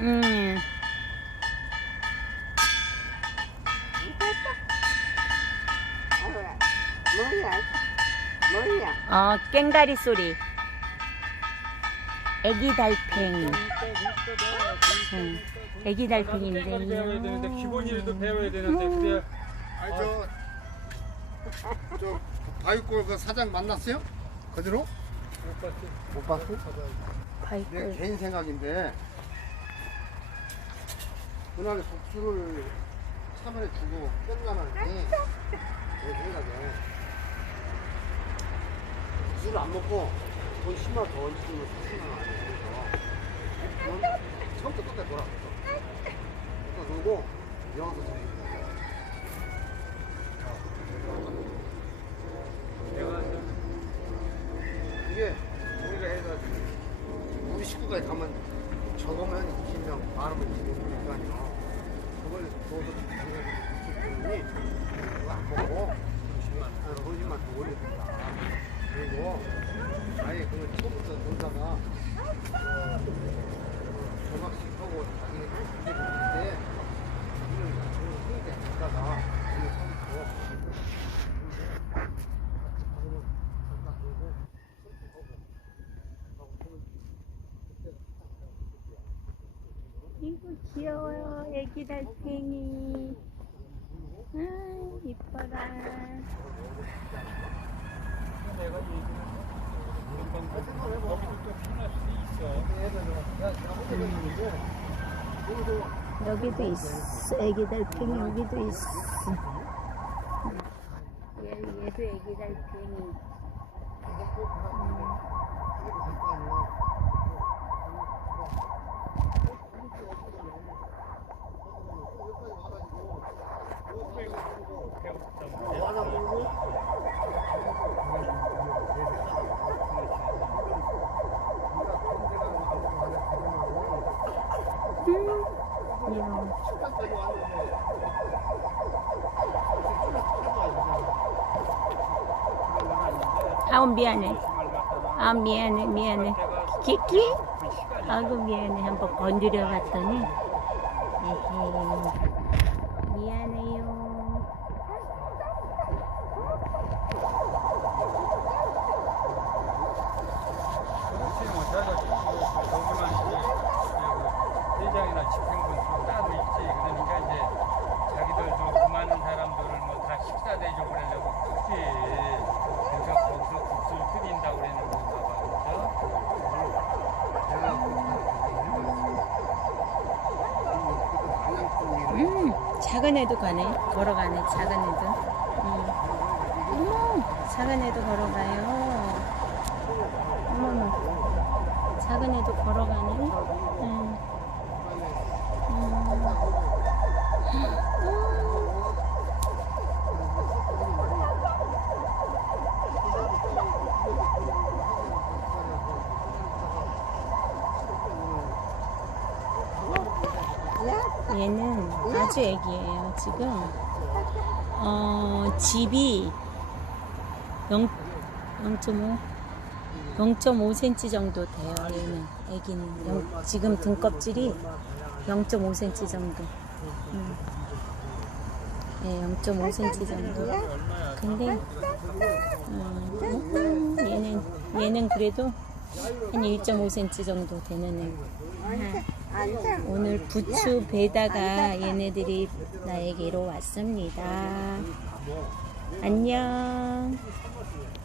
음. 뭐야? 뭐야? 어, 깽다리 소리. 애기 달팽이. 응. 애기 되는데 달팽이인데. 기본이라도 배워야 되는데 저, 저 바위골 그 사장 만났어요? 그대로? 못 봤어. 못 봤어? 내 바이크. 개인 생각인데 그날 독수를 차면에 주고 끝나는 내 생각에 독수를 안 먹고 돈 10만 원더 얹으면 40만 원넌 처음부터 끝까지 돌아갔어 그러니까 그러고 영화도 잘 내가 이게 우리가 해가지고 식구까지 가면 적으면 20명 많으면 25명이니까 그걸 줘서 당연히 그거 안 먹고 거짓말 더 올려준다. 그리고 아예 그걸 처음부터 놀다가 조각식하고 자기네 문제 보는데 자기는 그걸 흥이게 갔다가 자기는 처음부터 이거 귀여워요. 애기 달팽이. 아, 이뻐라. 여기도 있어. 애기 달팽이 여기도 있어. 얘, 얘도 애기 달팽이. 귀여워. 아우 미안해. 아 미안해 미안해. 키키? 아이고 미안해. 한번 건드려 봤더니. 에헤. 미안해요. 뭐 자가 거기만 대장이나 집행분 좀 따로 있지. 그러니까 이제 자기들 좀 많은 사람들을 뭐 다 식사 대접을 하려고 굳이 그러니까 거기서 국수를 끓인다고 그러는 건가 봐. 음, 작은 애도 가네. 걸어가네. 작은 애도. 음. 어머, 작은 애도 걸어가요. 어머머, 작은 애도 걸어가네. 음. 음. 얘는 아주 애기예요. 지금 어, 집이 0, 0.5 0.5cm 정도 돼요. 얘는 애기는 영- 지금 등껍질이 0.5cm 정도. 음. 네, 0.5cm 정도. 근데 음, 음, 얘는 얘는 그래도 한 1.5cm 정도 되는 애. 오늘 부추 배다가 얘네들이 나에게로 왔습니다. 안녕.